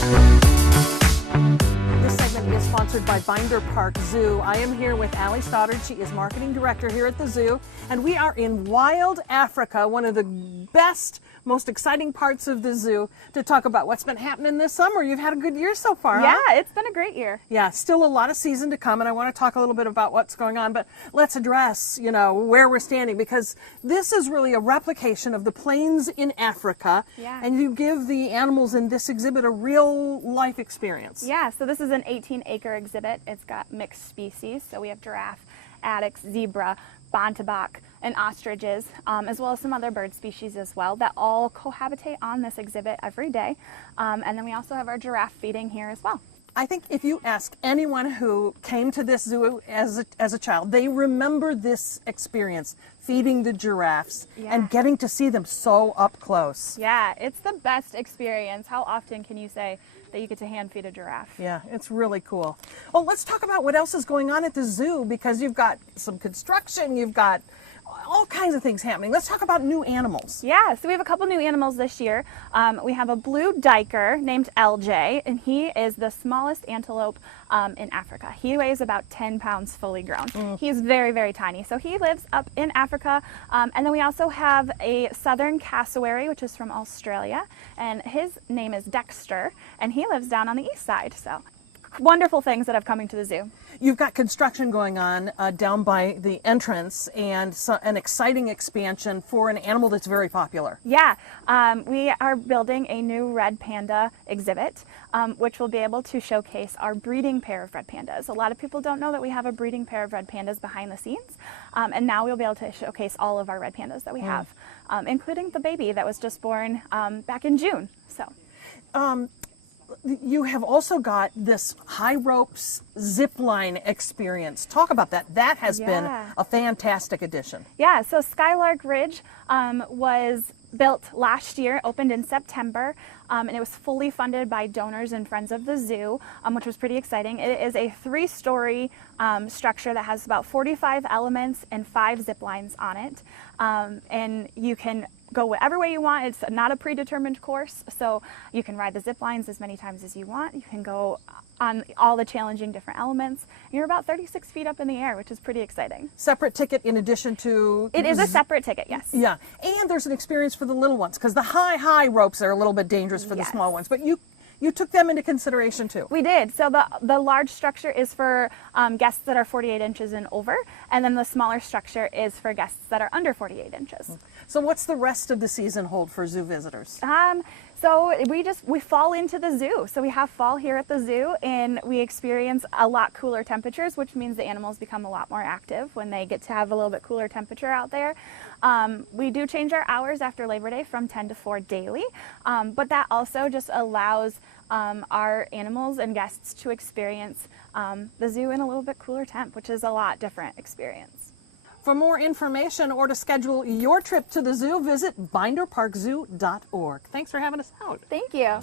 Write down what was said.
This segment is sponsored by Binder Park Zoo. I am here with Allie Stoddard. She is marketing director here at the zoo, and we are in wild Africa, one of the best, most exciting parts of the zoo, to talk about what's been happening this summer. You've had a good year so far, huh? Yeah, it's been a great year. Yeah, still a lot of season to come, and I want to talk a little bit about what's going on, but let's address, where we're standing, because this is really a replication of the plains in Africa, and you give the animals in this exhibit a real life experience. Yeah, so this is an 18-acre exhibit. It's got mixed species, so we have giraffe, addax, zebra, bontebok, and ostriches, as well as some other bird species as well that all cohabitate on this exhibit every day. And then we also have our giraffe feeding here as well. I think if you ask anyone who came to this zoo as a child, they remember this experience, feeding the giraffes and getting to see them so up close. Yeah, it's the best experience. How often can you say that you get to hand feed a giraffe? Yeah, it's really cool. Well, let's talk about what else is going on at the zoo, because you've got some construction, you've got all kinds of things happening. Let's talk about new animals. Yeah, so we have a couple new animals this year. We have a blue duiker named LJ, and he is the smallest antelope in Africa. He weighs about 10 pounds fully grown. He's very, very tiny. So he lives up in Africa. And then we also have a southern cassowary, which is from Australia, and his name is Dexter, and he lives down on the east side. So wonderful things that have coming to the zoo. You've got construction going on down by the entrance, and an exciting expansion for an animal that's very popular. Yeah, we are building a new red panda exhibit, which will be able to showcase our breeding pair of red pandas. A lot of people don't know that we have a breeding pair of red pandas behind the scenes, and now we'll be able to showcase all of our red pandas that we have, including the baby that was just born back in June. So. You have also got this high ropes zip line experience. Talk about that. That has been a fantastic addition. Yeah, so SkyLark Ridge was built last year, opened in September, and it was fully funded by donors and friends of the zoo, which was pretty exciting. It is a 3-story structure that has about 45 elements and 5 zip lines on it, and you can go whatever way you want. It's not a predetermined course, so you can ride the zip lines as many times as you want. You can go on all the challenging different elements. You're about 36 feet up in the air, which is pretty exciting. Separate ticket in addition to... It is a separate ticket, yes. Yeah, and there's an experience for the little ones, because the high ropes are a little bit dangerous for the small ones, but you took them into consideration too. We did. So the large structure is for guests that are 48 inches and over, and then the smaller structure is for guests that are under 48 inches. So what's the rest of the season hold for zoo visitors? So we fall into the zoo. So we have fall here at the zoo, and we experience a lot cooler temperatures, which means the animals become a lot more active when they get to have a little bit cooler temperature out there. We do change our hours after Labor Day from 10 to 4 daily, but that also just allows our animals and guests to experience the zoo in a little bit cooler temp, which is a lot different experience. For more information or to schedule your trip to the zoo, visit binderparkzoo.org. Thanks for having us out. Thank you.